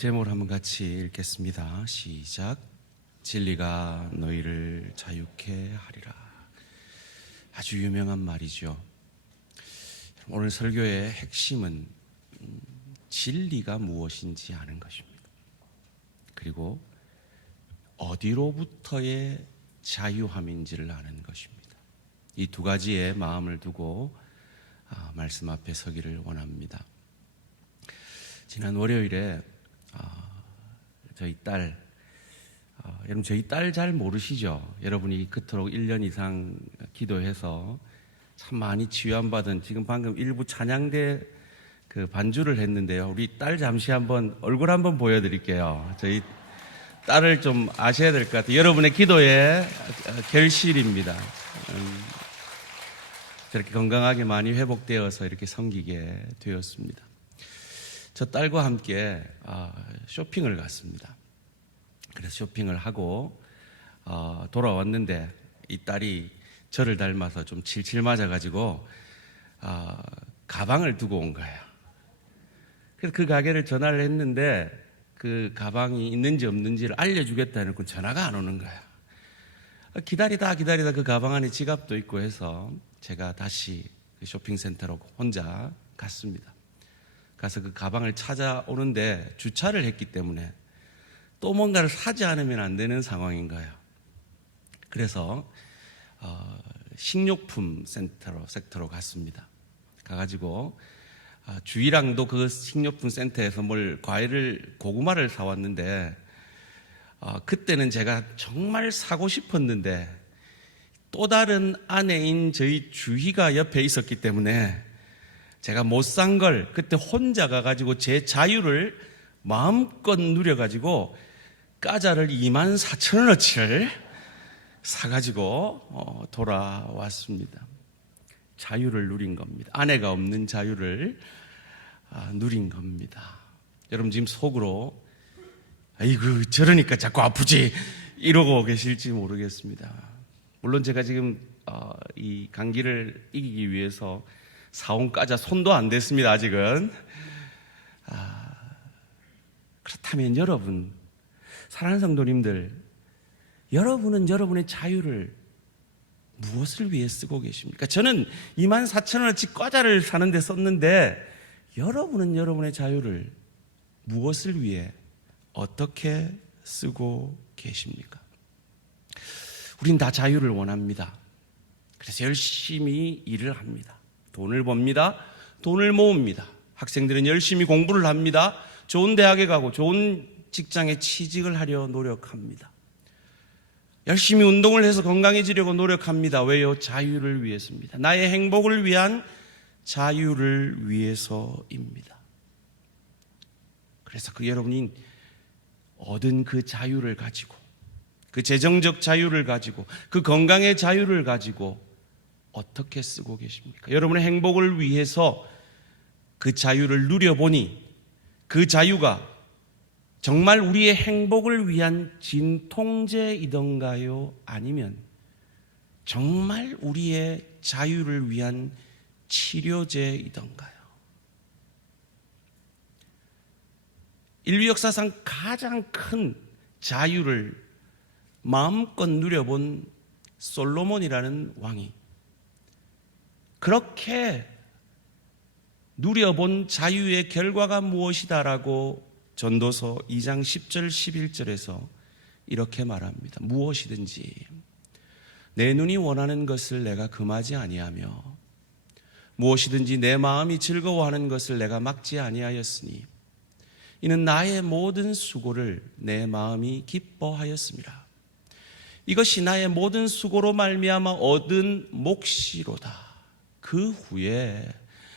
제목을 한번 같이 읽겠습니다. 시작. 진리가 너희를 자유케 하리라. 아주 유명한 말이죠. 오늘 설교의 핵심은 진리가 무엇인지 아는 것입니다. 그리고 어디로부터의 자유함인지를 아는 것입니다. 이 두 가지의 마음을 두고 말씀 앞에 서기를 원합니다. 지난 월요일에 저희 딸, 여러분 저희 딸 잘 모르시죠? 여러분이 그토록 1년 이상 기도해서 참 많이 치유함받은, 지금 방금 일부 찬양대 그 반주를 했는데요. 우리 딸 잠시 한번 얼굴 한번 보여드릴게요. 저희 딸을 좀 아셔야 될 것 같아요. 여러분의 기도의 결실입니다. 저렇게 건강하게 많이 회복되어서 이렇게 섬기게 되었습니다. 저 딸과 함께 쇼핑을 갔습니다. 그래서 쇼핑을 하고 돌아왔는데 이 딸이 저를 닮아서 좀 칠칠 맞아가지고 가방을 두고 온 거예요. 그래서 그 가게를 전화를 했는데 그 가방이 있는지 없는지를 알려주겠다 해놓고 전화가 안 오는 거예요. 기다리다 그 가방 안에 지갑도 있고 해서 제가 다시 그 쇼핑센터로 혼자 갔습니다. 가서 그 가방을 찾아오는데 주차를 했기 때문에 또 뭔가를 사지 않으면 안 되는 상황인 거예요. 그래서 식료품 섹터로 갔습니다. 가가지고 주희랑도 그 식료품 센터에서 고구마를 사왔는데 그때는 제가 정말 사고 싶었는데 또 다른 아내인 저희 주희가 옆에 있었기 때문에 제가 못 산 걸 그때 혼자 가가지고 제 자유를 마음껏 누려가지고 과자를 24,000원어치를 사가지고 돌아왔습니다. 자유를 누린 겁니다. 아내가 없는 자유를 누린 겁니다. 여러분 지금 속으로 아이고 저러니까 자꾸 아프지 이러고 계실지 모르겠습니다. 물론 제가 지금 이 감기를 이기기 위해서 사온 과자 손도 안 댔습니다. 아직은. 그렇다면 여러분, 사랑하는 성도님들, 여러분은 여러분의 자유를 무엇을 위해 쓰고 계십니까? 저는 24,000원어치 과자를 사는데 썼는데 여러분은 여러분의 자유를 무엇을 위해 어떻게 쓰고 계십니까? 우린 다 자유를 원합니다. 그래서 열심히 일을 합니다. 돈을 법니다. 돈을 모읍니다. 학생들은 열심히 공부를 합니다. 좋은 대학에 가고 좋은 직장에 취직을 하려 노력합니다. 열심히 운동을 해서 건강해지려고 노력합니다. 왜요? 자유를 위해서입니다. 나의 행복을 위한 자유를 위해서입니다. 그래서 여러분이 얻은 그 자유를 가지고, 그 재정적 자유를 가지고, 그 건강의 자유를 가지고 어떻게 쓰고 계십니까? 여러분의 행복을 위해서 그 자유를 누려보니 그 자유가 정말 우리의 행복을 위한 진통제이던가요? 아니면 정말 우리의 자유를 위한 치료제이던가요? 인류 역사상 가장 큰 자유를 마음껏 누려본 솔로몬이라는 왕이 그렇게 누려본 자유의 결과가 무엇이다라고 전도서 2장 10절 11절에서 이렇게 말합니다. 무엇이든지 내 눈이 원하는 것을 내가 금하지 아니하며 무엇이든지 내 마음이 즐거워하는 것을 내가 막지 아니하였으니 이는 나의 모든 수고를 내 마음이 기뻐하였음이라. 이것이 나의 모든 수고로 말미암아 얻은 몫이로다. 그 후에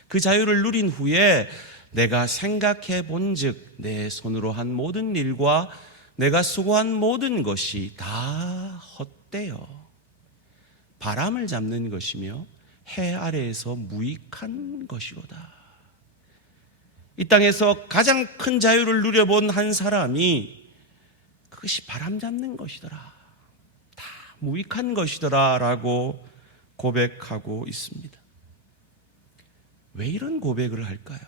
그 자유를 누린 후에 내가 생각해 본즉 내 손으로 한 모든 일과 내가 수고한 모든 것이 다 헛되어 바람을 잡는 것이며 해 아래에서 무익한 것이로다. 이 땅에서 가장 큰 자유를 누려본 한 사람이 그것이 바람 잡는 것이더라, 다 무익한 것이더라 라고 고백하고 있습니다. 왜 이런 고백을 할까요?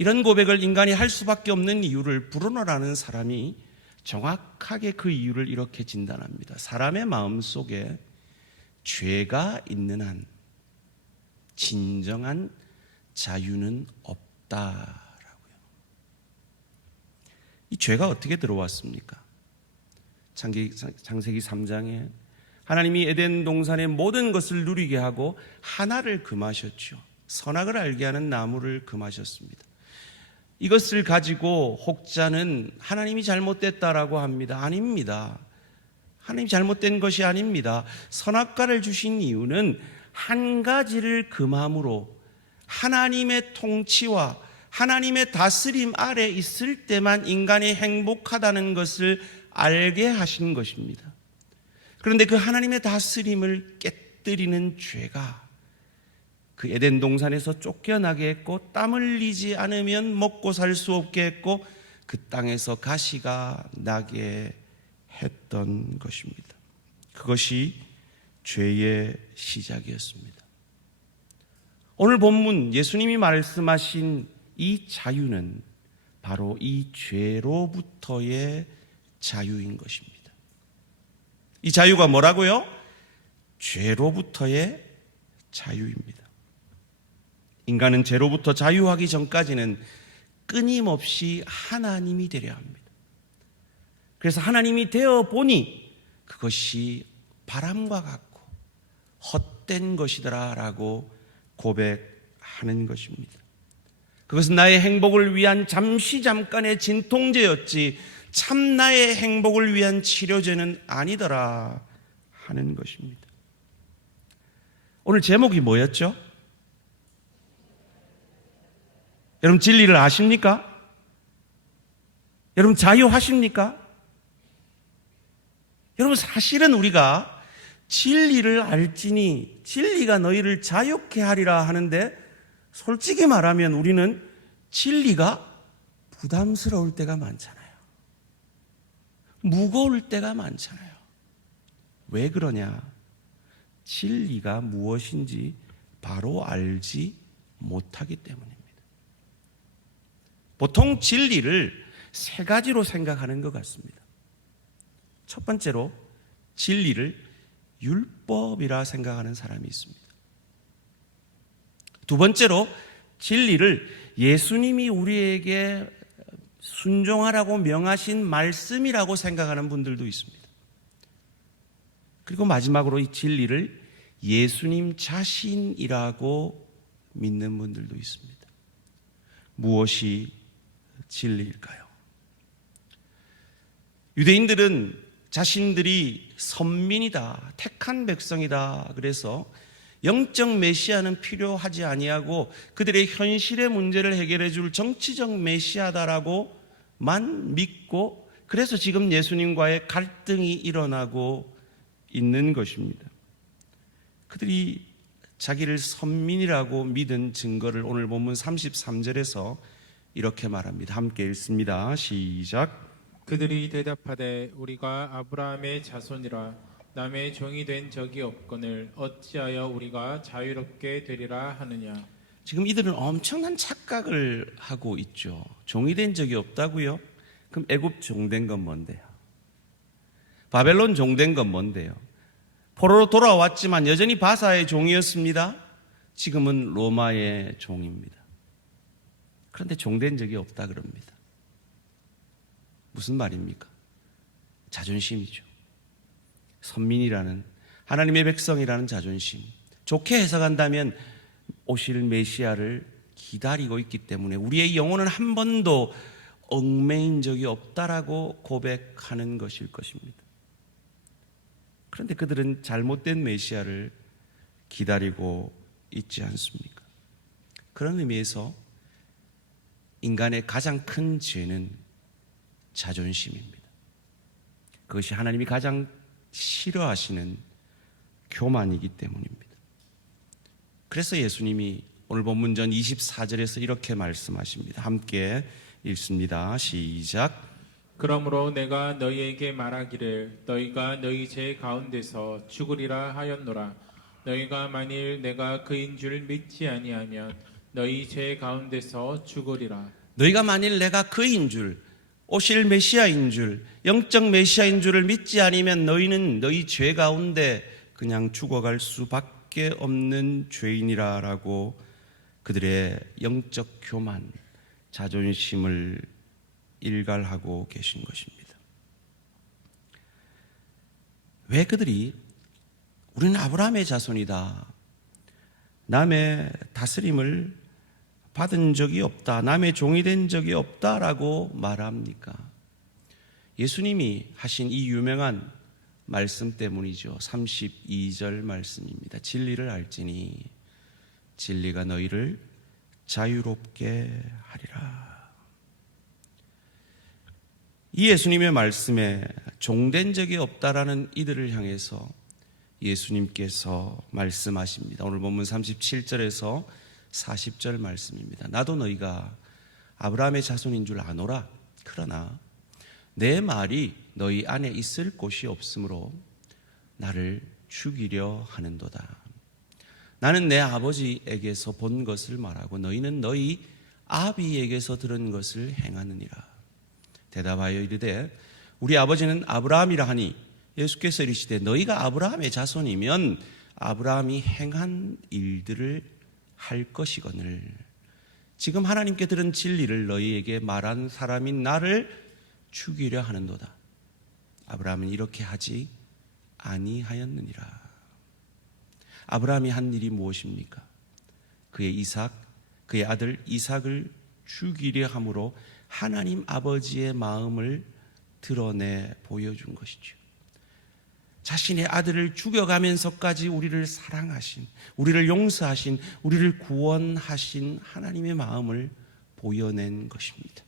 이런 고백을 인간이 할 수밖에 없는 이유를 브루노라는 사람이 정확하게 그 이유를 이렇게 진단합니다. 사람의 마음 속에 죄가 있는 한 진정한 자유는 없다라고요. 이 죄가 어떻게 들어왔습니까? 창세기 3장에 하나님이 에덴 동산의 모든 것을 누리게 하고 하나를 금하셨죠. 선악을 알게 하는 나무를 금하셨습니다. 이것을 가지고 혹자는 하나님이 잘못됐다라고 합니다. 아닙니다. 하나님이 잘못된 것이 아닙니다. 선악과를 주신 이유는 한 가지를 금함으로 하나님의 통치와 하나님의 다스림 아래 있을 때만 인간이 행복하다는 것을 알게 하신 것입니다. 그런데 그 하나님의 다스림을 깨뜨리는 죄가 그 에덴 동산에서 쫓겨나게 했고, 땀 흘리지 않으면 먹고 살 수 없게 했고, 그 땅에서 가시가 나게 했던 것입니다. 그것이 죄의 시작이었습니다. 오늘 본문 예수님이 말씀하신 이 자유는 바로 이 죄로부터의 자유인 것입니다. 이 자유가 뭐라고요? 죄로부터의 자유입니다. 인간은 죄로부터 자유하기 전까지는 끊임없이 하나님이 되려 합니다. 그래서 하나님이 되어 보니 그것이 바람과 같고 헛된 것이더라라고 고백하는 것입니다. 그것은 나의 행복을 위한 잠깐의 진통제였지 참 나의 행복을 위한 치료제는 아니더라 하는 것입니다. 오늘 제목이 뭐였죠? 여러분 진리를 아십니까? 여러분 자유하십니까? 여러분 사실은 우리가 진리를 알지니 진리가 너희를 자유케 하리라 하는데 솔직히 말하면 우리는 진리가 부담스러울 때가 많잖아요. 무거울 때가 많잖아요. 왜 그러냐? 진리가 무엇인지 바로 알지 못하기 때문입니다. 보통 진리를 세 가지로 생각하는 것 같습니다. 첫 번째로 진리를 율법이라 생각하는 사람이 있습니다. 두 번째로 진리를 예수님이 우리에게 순종하라고 명하신 말씀이라고 생각하는 분들도 있습니다. 그리고 마지막으로 이 진리를 예수님 자신이라고 믿는 분들도 있습니다. 무엇이 진리일까요? 유대인들은 자신들이 선민이다, 택한 백성이다. 그래서 영적 메시아는 필요하지 아니하고 그들의 현실의 문제를 해결해 줄 정치적 메시아다라고만 믿고, 그래서 지금 예수님과의 갈등이 일어나고 있는 것입니다. 그들이 자기를 선민이라고 믿은 증거를 오늘 본문 33절에서 이렇게 말합니다. 함께 읽습니다. 시작. 그들이 대답하되 우리가 아브라함의 자손이라 남의 종이 된 적이 없거늘 어찌하여 우리가 자유롭게 되리라 하느냐. 지금 이들은 엄청난 착각을 하고 있죠. 종이 된 적이 없다고요? 그럼 애굽 종된 건 뭔데요? 바벨론 종된 건 뭔데요? 포로로 돌아왔지만 여전히 바사의 종이었습니다. 지금은 로마의 종입니다. 그런데 종된 적이 없다 그럽니다. 무슨 말입니까? 자존심이죠. 선민이라는, 하나님의 백성이라는 자존심. 좋게 해석한다면 오실 메시아를 기다리고 있기 때문에 우리의 영혼은 한 번도 얽매인 적이 없다라고 고백하는 것일 것입니다. 그런데 그들은 잘못된 메시아를 기다리고 있지 않습니까? 그런 의미에서 인간의 가장 큰 죄는 자존심입니다. 그것이 하나님이 가장 싫어하시는 교만이기 때문입니다. 그래서 예수님이 오늘 본문전 24절에서 이렇게 말씀하십니다. 함께 읽습니다. 시작. 그러므로 내가 너희에게 말하기를 너희가 너희 죄 가운데서 죽으리라 하였노라. 너희가 만일 내가 그인 줄 믿지 아니하면 너희 죄 가운데서 죽으리라. 너희가 만일 내가 그인 줄, 오실 메시아인 줄, 영적 메시아인 줄을 믿지 않으면 너희는 너희 죄 가운데 그냥 죽어갈 수밖에 없는 죄인이라라고 그들의 영적 교만, 자존심을 일갈하고 계신 것입니다. 왜 그들이 우리는 아브라함의 자손이다, 남의 다스림을 받은 적이 없다, 남의 종이 된 적이 없다라고 말합니까? 예수님이 하신 이 유명한 말씀 때문이죠. 32절 말씀입니다. 진리를 알지니 진리가 너희를 자유롭게 하리라. 이 예수님의 말씀에 종된 적이 없다라는 이들을 향해서 예수님께서 말씀하십니다. 오늘 본문 37절에서 40절 말씀입니다. 나도 너희가 아브라함의 자손인 줄 아노라. 그러나 내 말이 너희 안에 있을 곳이 없으므로 나를 죽이려 하는도다. 나는 내 아버지에게서 본 것을 말하고 너희는 너희 아비에게서 들은 것을 행하느니라. 대답하여 이르되 우리 아버지는 아브라함이라 하니 예수께서 이르시되 너희가 아브라함의 자손이면 아브라함이 행한 일들을 할 것이거늘 지금 하나님께 들은 진리를 너희에게 말한 사람인 나를 죽이려 하는도다. 아브라함은 이렇게 하지 아니하였느니라. 아브라함이 한 일이 무엇입니까? 그의 아들 이삭을 죽이려 함으로 하나님 아버지의 마음을 드러내 보여준 것이죠. 자신의 아들을 죽여가면서까지 우리를 사랑하신, 우리를 용서하신, 우리를 구원하신 하나님의 마음을 보여낸 것입니다.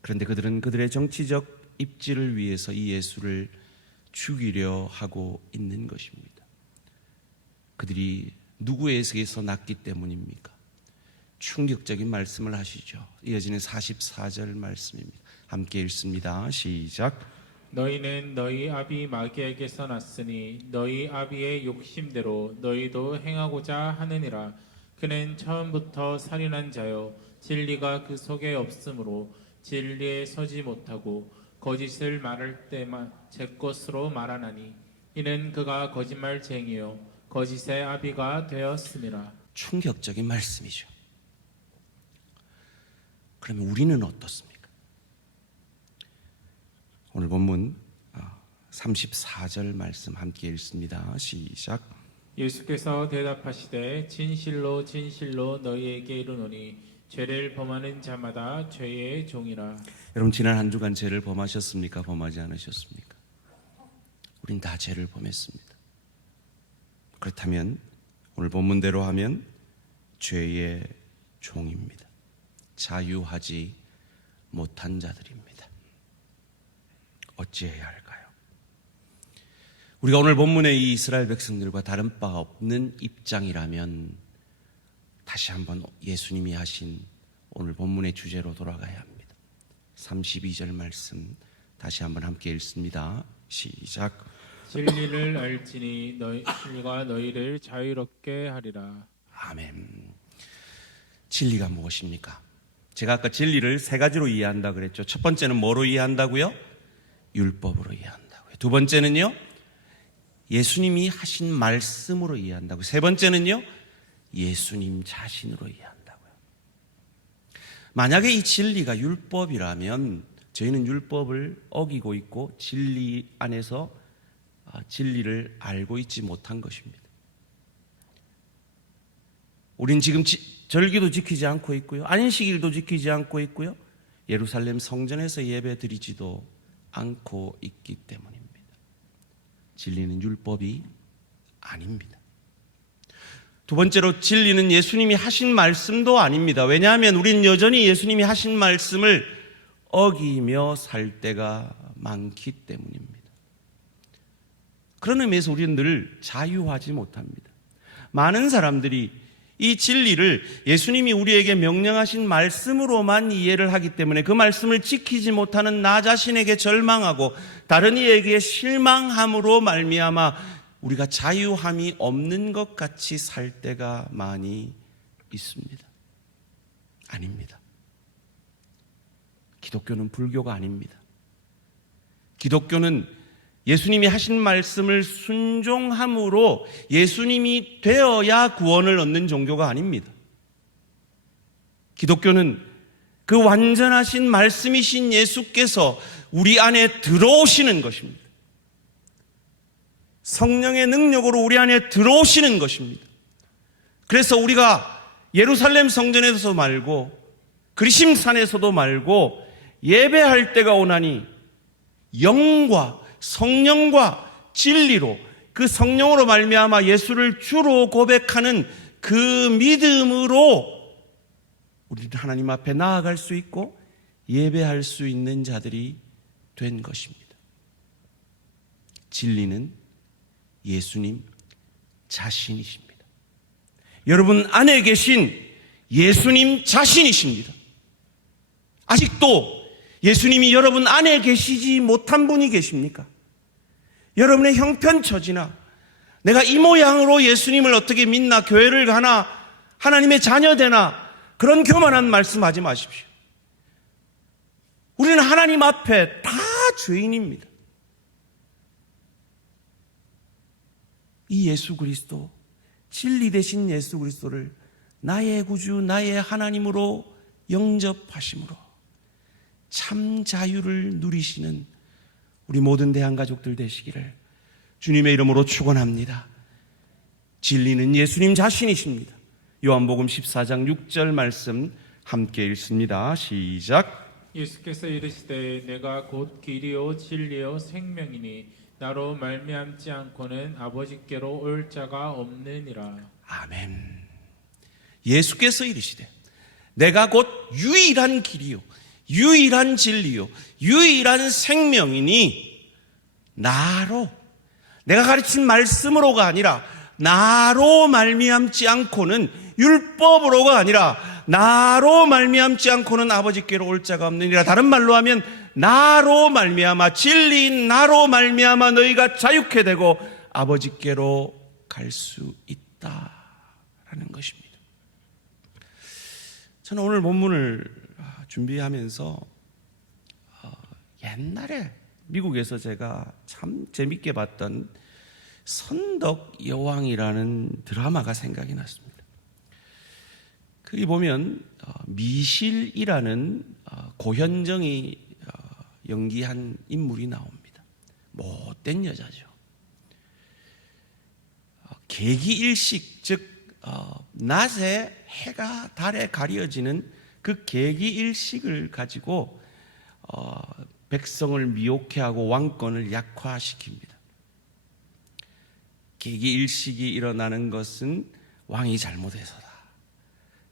그런데 그들은 그들의 정치적 입지를 위해서 이 예수를 죽이려 하고 있는 것입니다. 그들이 누구에게서 났기 때문입니까? 충격적인 말씀을 하시죠. 이어지는 44절 말씀입니다. 함께 읽습니다. 시작. 너희는 너희 아비 마귀에게서 났으니 너희 아비의 욕심대로 너희도 행하고자 하느니라. 그는 처음부터 살인한 자요 진리가 그 속에 없으므로 진리에 서지 못하고 거짓을 말할 때만 제 것으로 말하나니 이는 그가 거짓말쟁이요 거짓의 아비가 되었음이라. 충격적인 말씀이죠. 그러면 우리는 어떻습니까? 오늘 본문 34절 말씀 함께 읽습니다. 시작. 예수께서 대답하시되 진실로 진실로 너희에게 이르노니 죄를 범하는 자마다 죄의 종이라. 여러분 지난 한 주간 죄를 범하셨습니까? 범하지 않으셨습니까? 우린 다 죄를 범했습니다. 그렇다면 오늘 본문대로 하면 죄의 종입니다. 자유하지 못한 자들입니다. 어찌해야 할까요? 우리가 오늘 본문의 이 이스라엘 백성들과 다른 바가 없는 입장이라면 다시 한번 예수님이 하신 오늘 본문의 주제로 돌아가야 합니다. 32절 말씀 다시 한번 함께 읽습니다. 시작. 진리를 알지니 진리가 너희를 자유롭게 하리라. 아멘. 진리가 무엇입니까? 제가 아까 진리를 세 가지로 이해한다 그랬죠. 첫 번째는 뭐로 이해한다고요? 율법으로 이해한다고요. 두 번째는요, 예수님이 하신 말씀으로 이해한다고요. 세 번째는요, 예수님 자신으로 이해한다고요. 만약에 이 진리가 율법이라면 저희는 율법을 어기고 있고 진리 안에서 진리를 알고 있지 못한 것입니다. 우린 지금 절기도 지키지 않고 있고요, 안식일도 지키지 않고 있고요, 예루살렘 성전에서 예배 드리지도 않고 있기 때문입니다. 진리는 율법이 아닙니다. 두 번째로 진리는 예수님이 하신 말씀도 아닙니다. 왜냐하면 우리는 여전히 예수님이 하신 말씀을 어기며 살 때가 많기 때문입니다. 그런 의미에서 우리는 늘 자유하지 못합니다. 많은 사람들이 이 진리를 예수님이 우리에게 명령하신 말씀으로만 이해를 하기 때문에 그 말씀을 지키지 못하는 나 자신에게 절망하고 다른 이에게 실망함으로 말미암아 우리가 자유함이 없는 것 같이 살 때가 많이 있습니다. 아닙니다. 기독교는 불교가 아닙니다. 기독교는 예수님이 하신 말씀을 순종함으로 예수님이 되어야 구원을 얻는 종교가 아닙니다. 기독교는 그 완전하신 말씀이신 예수께서 우리 안에 들어오시는 것입니다. 성령의 능력으로 우리 안에 들어오시는 것입니다. 그래서 우리가 예루살렘 성전에서 말고 그리심산에서도 말고 예배할 때가 오나니 영과 성령과 진리로 그 성령으로 말미암아 예수를 주로 고백하는 그 믿음으로 우리는 하나님 앞에 나아갈 수 있고 예배할 수 있는 자들이 된 것입니다. 진리는 예수님 자신이십니다. 여러분 안에 계신 예수님 자신이십니다. 아직도 예수님이 여러분 안에 계시지 못한 분이 계십니까? 여러분의 형편처지나 내가 이 모양으로 예수님을 어떻게 믿나, 교회를 가나, 하나님의 자녀 되나, 그런 교만한 말씀하지 마십시오. 우리는 하나님 앞에 다 죄인입니다. 이 예수 그리스도, 진리 되신 예수 그리스도를 나의 구주, 나의 하나님으로 영접하심으로 참 자유를 누리시는 우리 모든 대한가족들 되시기를 주님의 이름으로 축원합니다. 진리는 예수님 자신이십니다. 요한복음 14장 6절 말씀 함께 읽습니다. 시작. 예수께서 이르시되 내가 곧 길이요 진리요 생명이니 나로 말미암지 않고는 아버지께로 올 자가 없느니라. 아멘. 예수께서 이르시되 내가 곧 유일한 길이요 유일한 진리요 유일한 생명이니 나로, 내가 가르친 말씀으로가 아니라 나로 말미암지 않고는, 율법으로가 아니라 나로 말미암지 않고는 아버지께로 올 자가 없느니라. 다른 말로 하면 나로 말미암아, 진리인 나로 말미암아 너희가 자유케 되고 아버지께로 갈 수 있다라는 것입니다. 저는 오늘 본문을 준비하면서 옛날에 미국에서 제가 참 재밌게 봤던 선덕 여왕이라는 드라마가 생각이 났습니다. 거기 보면 미실이라는 고현정이 연기한 인물이 나옵니다. 못된 여자죠. 계기일식, 즉 낮에 해가 달에 가려지는 그 계기일식을 가지고 백성을 미혹해 하고 왕권을 약화시킵니다. 계기일식이 일어나는 것은 왕이 잘못해서다.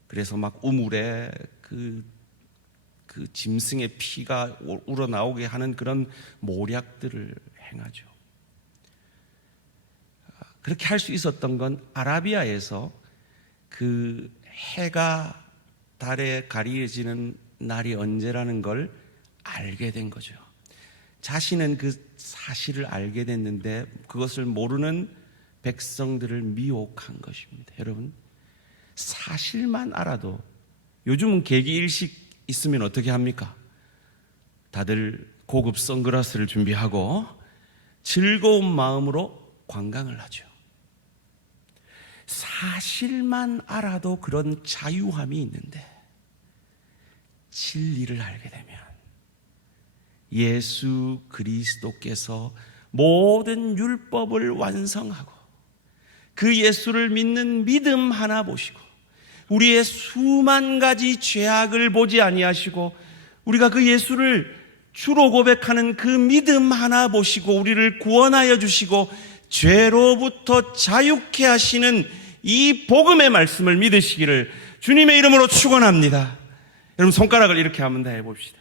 그래서 막 우물에 그 짐승의 피가 우러나오게 하는 그런 모략들을 행하죠. 그렇게 할 수 있었던 건 아라비아에서 그 해가 달에 가려지는 날이 언제라는 걸 알게 된 거죠. 자신은 그 사실을 알게 됐는데 그것을 모르는 백성들을 미혹한 것입니다. 여러분, 사실만 알아도, 요즘은 계기일식 있으면 어떻게 합니까? 다들 고급 선글라스를 준비하고 즐거운 마음으로 관광을 하죠. 사실만 알아도 그런 자유함이 있는데 진리를 알게 되면 예수 그리스도께서 모든 율법을 완성하고 그 예수를 믿는 믿음 하나 보시고 우리의 수만 가지 죄악을 보지 아니하시고 우리가 그 예수를 주로 고백하는 그 믿음 하나 보시고 우리를 구원하여 주시고 죄로부터 자유케 하시는 이 복음의 말씀을 믿으시기를 주님의 이름으로 축원합니다. 여러분, 손가락을 이렇게 한번 다 해봅시다.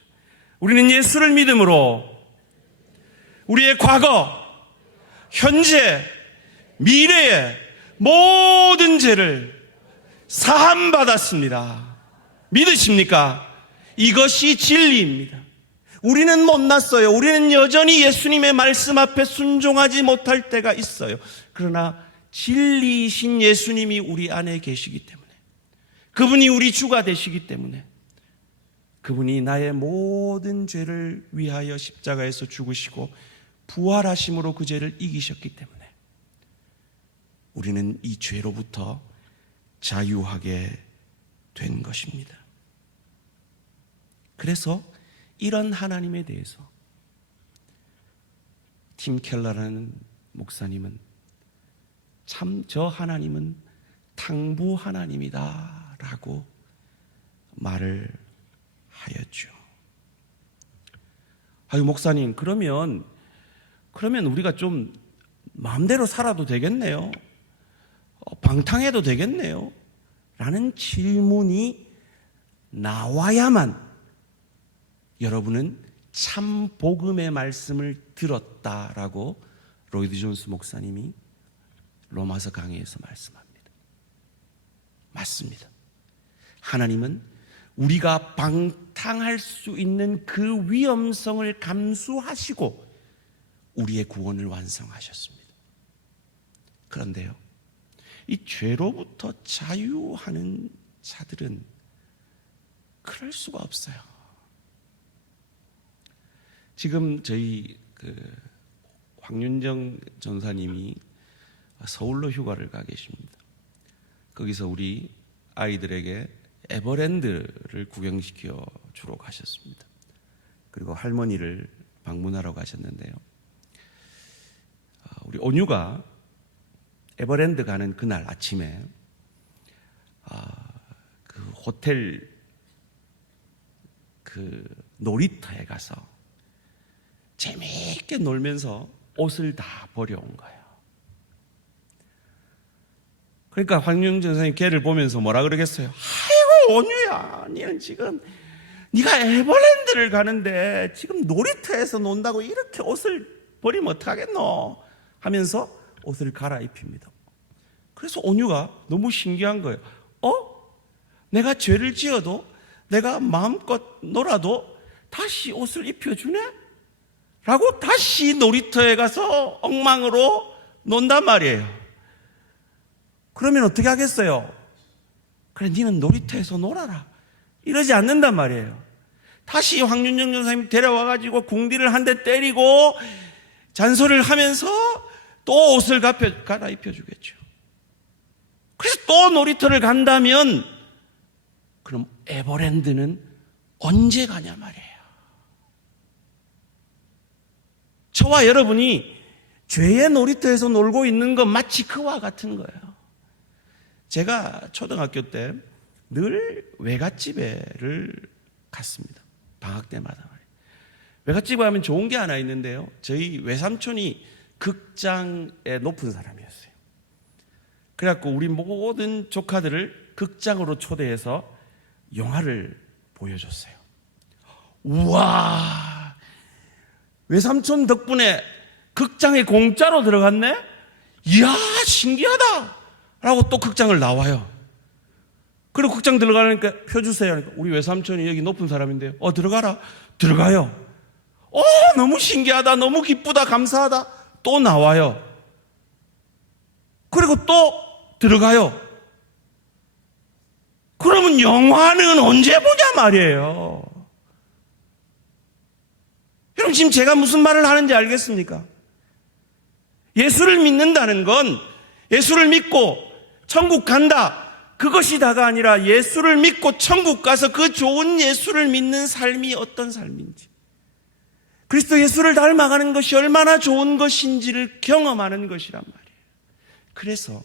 우리는 예수를 믿음으로 우리의 과거, 현재, 미래의 모든 죄를 사함받았습니다. 믿으십니까? 이것이 진리입니다. 우리는 못났어요. 우리는 여전히 예수님의 말씀 앞에 순종하지 못할 때가 있어요. 그러나 진리이신 예수님이 우리 안에 계시기 때문에 그분이 우리 주가 되시기 때문에, 그분이 나의 모든 죄를 위하여 십자가에서 죽으시고 부활하심으로 그 죄를 이기셨기 때문에 우리는 이 죄로부터 자유하게 된 것입니다. 그래서 이런 하나님에 대해서 팀 켈러라는 목사님은 참 저 하나님은 탕부 하나님이다 라고 말을 하였죠. 아유, 목사님, 그러면 우리가 좀 마음대로 살아도 되겠네요? 방탕해도 되겠네요? 라는 질문이 나와야만 여러분은 참 복음의 말씀을 들었다라고 로이드 존스 목사님이 로마서 강해에서 말씀합니다. 맞습니다. 하나님은 우리가 방탕할 수 있는 그 위험성을 감수하시고 우리의 구원을 완성하셨습니다. 그런데요, 이 죄로부터 자유하는 자들은 그럴 수가 없어요. 지금 저희 황윤정 전사님이 서울로 휴가를 가 계십니다. 거기서 우리 아이들에게 에버랜드를 구경시켜 주러 가셨습니다. 그리고 할머니를 방문하러 가셨는데요, 우리 온유가 에버랜드 가는 그날 아침에 그 호텔 그 놀이터에 가서 재미있게 놀면서 옷을 다 버려온 거예요. 그러니까 황윤정 선생님 걔를 보면서 뭐라 그러겠어요? 아이고 온유야, 니는 지금 네가 에버랜드를 가는데 지금 놀이터에서 논다고 이렇게 옷을 버리면 어떡하겠노? 하면서 옷을 갈아입힙니다. 그래서 온유가 너무 신기한 거예요. 내가 죄를 지어도, 내가 마음껏 놀아도 다시 옷을 입혀주네? 라고 다시 놀이터에 가서 엉망으로 논단 말이에요. 그러면 어떻게 하겠어요? 그래, 니는 놀이터에서 놀아라, 이러지 않는단 말이에요. 다시 황윤정 전사님 데려와가지고 궁디를 한 대 때리고 잔소리를 하면서 또 옷을 갈아입혀 주겠죠. 그래서 또 놀이터를 간다면 그럼 에버랜드는 언제 가냐 말이에요. 저와 여러분이 죄의 놀이터에서 놀고 있는 건 마치 그와 같은 거예요. 제가 초등학교 때 늘 외갓집에를 갔습니다. 방학 때마다 말이에요. 외갓집에 가면 좋은 게 하나 있는데요, 저희 외삼촌이 극장에 높은 사람이었어요. 그래갖고 우리 모든 조카들을 극장으로 초대해서 영화를 보여줬어요. 우와, 외삼촌 덕분에 극장에 공짜로 들어갔네? 이야, 신기하다! 라고 또 극장을 나와요. 그리고 극장 들어가니까 표 주세요 하니까 우리 외삼촌이 여기 높은 사람인데요, 들어가라. 들어가요. 너무 신기하다, 너무 기쁘다, 감사하다. 또 나와요. 그리고 또 들어가요. 그러면 영화는 언제 보냐 말이에요. 여러분, 지금 제가 무슨 말을 하는지 알겠습니까? 예수를 믿는다는 건 예수를 믿고 천국 간다, 그것이 다가 아니라 예수를 믿고 천국 가서 그 좋은 예수를 믿는 삶이 어떤 삶인지, 그리스도 예수를 닮아가는 것이 얼마나 좋은 것인지를 경험하는 것이란 말이에요. 그래서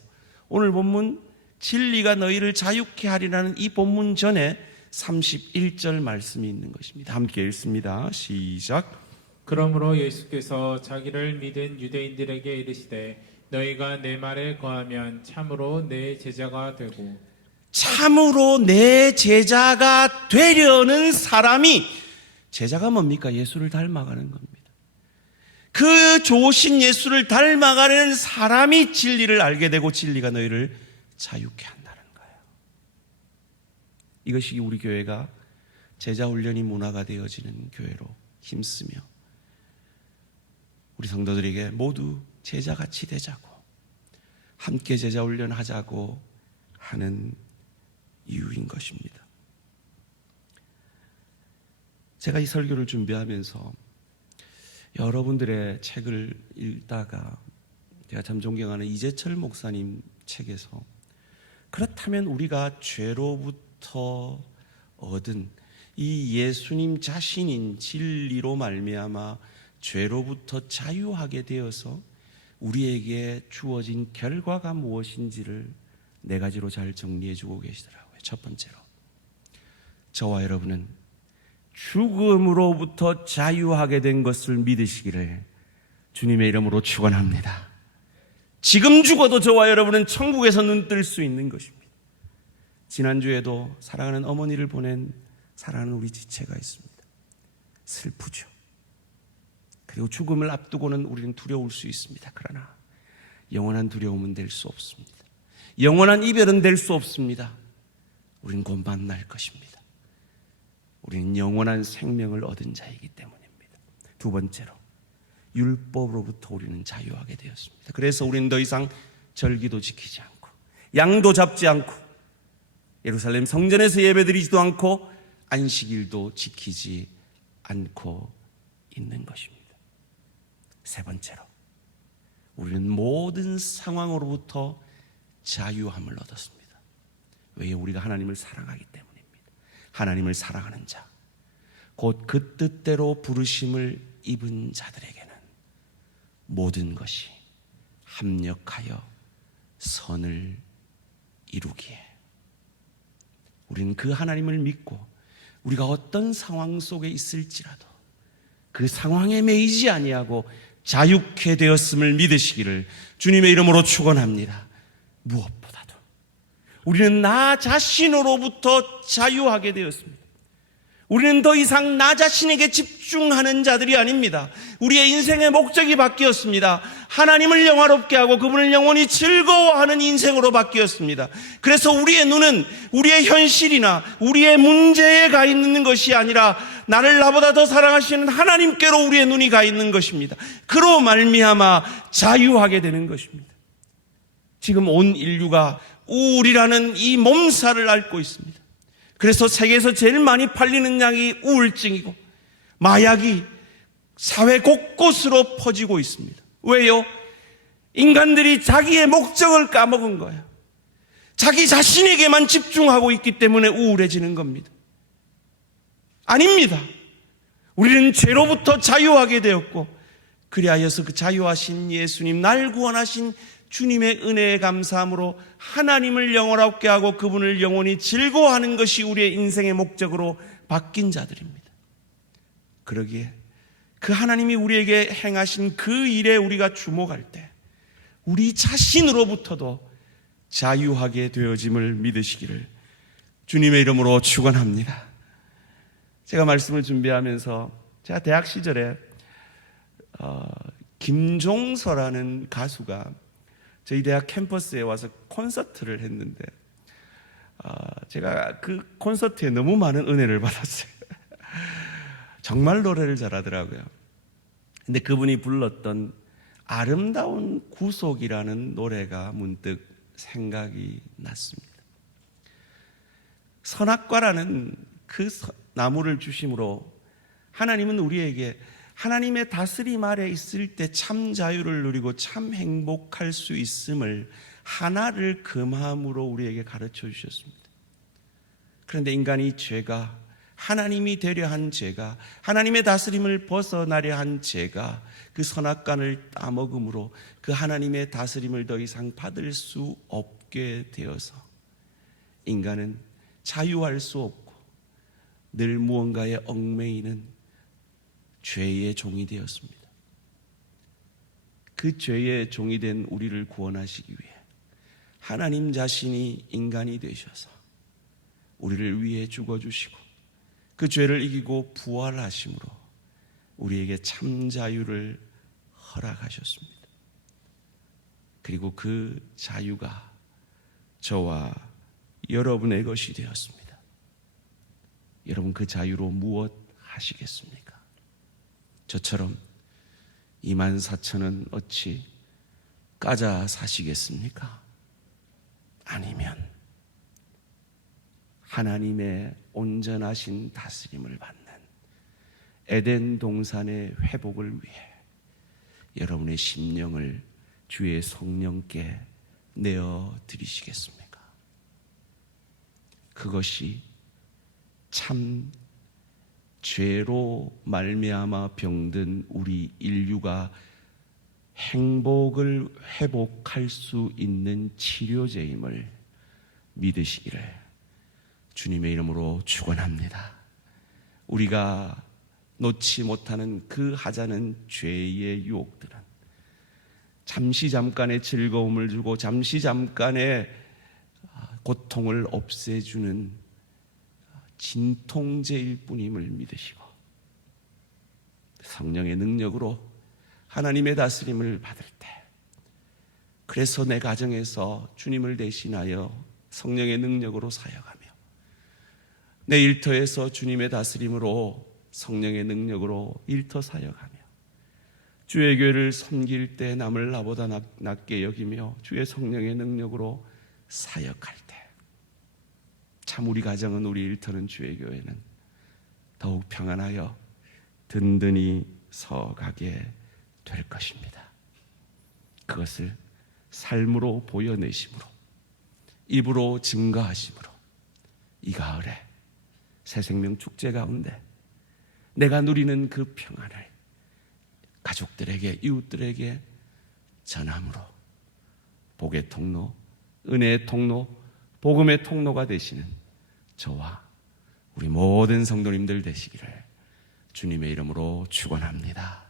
오늘 본문 진리가 너희를 자유케 하리라는 이 본문 전에 31절 말씀이 있는 것입니다. 함께 읽습니다. 시작. 그러므로 예수께서 자기를 믿은 유대인들에게 이르시되 너희가 내 말에 거하면 참으로 내 제자가 되고, 참으로 내 제자가 되려는 사람이, 제자가 뭡니까? 예수를 닮아가는 겁니다. 그 좋으신 예수를 닮아가는 사람이 진리를 알게 되고 진리가 너희를 자유케 한다는 거예요. 이것이 우리 교회가 제자 훈련이 문화가 되어지는 교회로 힘쓰며 우리 성도들에게 모두 제자같이 되자고, 함께 제자 훈련하자고 하는 이유인 것입니다. 제가 이 설교를 준비하면서 여러분들의 책을 읽다가 제가 참 존경하는 이재철 목사님 책에서 그렇다면 우리가 죄로부터 얻은 이 예수님 자신인 진리로 말미암아 죄로부터 자유하게 되어서 우리에게 주어진 결과가 무엇인지를 네 가지로 잘 정리해 주고 계시더라고요. 첫 번째로, 저와 여러분은 죽음으로부터 자유하게 된 것을 믿으시기를 주님의 이름으로 축원합니다. 지금 죽어도 저와 여러분은 천국에서 눈 뜰 수 있는 것입니다. 지난주에도 사랑하는 어머니를 보낸 사랑하는 우리 지체가 있습니다. 슬프죠. 그리고 죽음을 앞두고는 우리는 두려울 수 있습니다. 그러나 영원한 두려움은 될 수 없습니다. 영원한 이별은 될 수 없습니다. 우리는 곧 만날 것입니다. 우리는 영원한 생명을 얻은 자이기 때문입니다. 두 번째로, 율법으로부터 우리는 자유하게 되었습니다. 그래서 우리는 더 이상 절기도 지키지 않고 양도 잡지 않고 예루살렘 성전에서 예배드리지도 않고 안식일도 지키지 않고 있는 것입니다. 세 번째로, 우리는 모든 상황으로부터 자유함을 얻었습니다. 왜요? 우리가 하나님을 사랑하기 때문입니다. 하나님을 사랑하는 자, 곧 그 뜻대로 부르심을 입은 자들에게는 모든 것이 합력하여 선을 이루기에, 우리는 그 하나님을 믿고 우리가 어떤 상황 속에 있을지라도 그 상황에 매이지 아니하고 자유케 되었음을 믿으시기를 주님의 이름으로 축원합니다. 무엇보다도 우리는 나 자신으로부터 자유하게 되었습니다. 우리는 더 이상 나 자신에게 집중하는 자들이 아닙니다. 우리의 인생의 목적이 바뀌었습니다. 하나님을 영화롭게 하고 그분을 영원히 즐거워하는 인생으로 바뀌었습니다. 그래서 우리의 눈은 우리의 현실이나 우리의 문제에 가 있는 것이 아니라 나를 나보다 더 사랑하시는 하나님께로 우리의 눈이 가 있는 것입니다. 그로 말미암아 자유하게 되는 것입니다. 지금 온 인류가 우울이라는 이 몸살을 앓고 있습니다. 그래서 세계에서 제일 많이 팔리는 약이 우울증이고 마약이 사회 곳곳으로 퍼지고 있습니다. 왜요? 인간들이 자기의 목적을 까먹은 거예요. 자기 자신에게만 집중하고 있기 때문에 우울해지는 겁니다. 아닙니다. 우리는 죄로부터 자유하게 되었고, 그리하여서 그 자유하신 예수님, 날 구원하신 주님의 은혜에 감사함으로 하나님을 영원하게 하고 그분을 영원히 즐거워하는 것이 우리의 인생의 목적으로 바뀐 자들입니다. 그러기에 그 하나님이 우리에게 행하신 그 일에 우리가 주목할 때 우리 자신으로부터도 자유하게 되어짐을 믿으시기를 주님의 이름으로 축원합니다. 제가 말씀을 준비하면서 제가 대학 시절에 김종서라는 가수가 저희 대학 캠퍼스에 와서 콘서트를 했는데 제가 그 콘서트에 너무 많은 은혜를 받았어요. 정말 노래를 잘하더라고요. 근데 그분이 불렀던 아름다운 구속이라는 노래가 문득 생각이 났습니다. 선악과라는 그 나무를 주심으로 하나님은 우리에게 하나님의 다스림 아래 있을 때 참 자유를 누리고 참 행복할 수 있음을 하나를 금함으로 우리에게 가르쳐 주셨습니다. 그런데 인간이 죄가, 하나님이 되려 한 죄가, 하나님의 다스림을 벗어나려 한 죄가 그 선악간을 따먹음으로 그 하나님의 다스림을 더 이상 받을 수 없게 되어서 인간은 자유할 수 없고 늘 무언가에 얽매이는 죄의 종이 되었습니다. 그 죄의 종이 된 우리를 구원하시기 위해 하나님 자신이 인간이 되셔서 우리를 위해 죽어주시고 그 죄를 이기고 부활하심으로 우리에게 참 자유를 허락하셨습니다. 그리고 그 자유가 저와 여러분의 것이 되었습니다. 여러분 그 자유로 무엇 하시겠습니까? 저처럼 24,000원 어치 까자 사시겠습니까? 아니면 하나님의 온전하신 다스림을 받는 에덴 동산의 회복을 위해 여러분의 심령을 주의 성령께 내어 드리시겠습니까? 그것이 참 죄로 말미암아 병든 우리 인류가 행복을 회복할 수 있는 치료제임을 믿으시기를 주님의 이름으로 축원합니다. 우리가 놓지 못하는 그 하찮은 죄의 유혹들은 잠시 잠깐의 즐거움을 주고 잠시 잠깐의 고통을 없애주는 진통제일 뿐임을 믿으시고 성령의 능력으로 하나님의 다스림을 받을 때, 그래서 내 가정에서 주님을 대신하여 성령의 능력으로 사역하며 내 일터에서 주님의 다스림으로 성령의 능력으로 일터 사역하며 주의 교회를 섬길 때 남을 나보다 낮게 여기며 주의 성령의 능력으로 사역할 때 참 우리 가정은, 우리 일터는, 주의 교회는 더욱 평안하여 든든히 서가게 될 것입니다. 그것을 삶으로 보여내심으로, 입으로 증거하심으로 이 가을에 새생명 축제 가운데 내가 누리는 그 평안을 가족들에게, 이웃들에게 전함으로 복의 통로, 은혜의 통로, 복음의 통로가 되시는 저와 우리 모든 성도님들 되시기를 주님의 이름으로 축원합니다.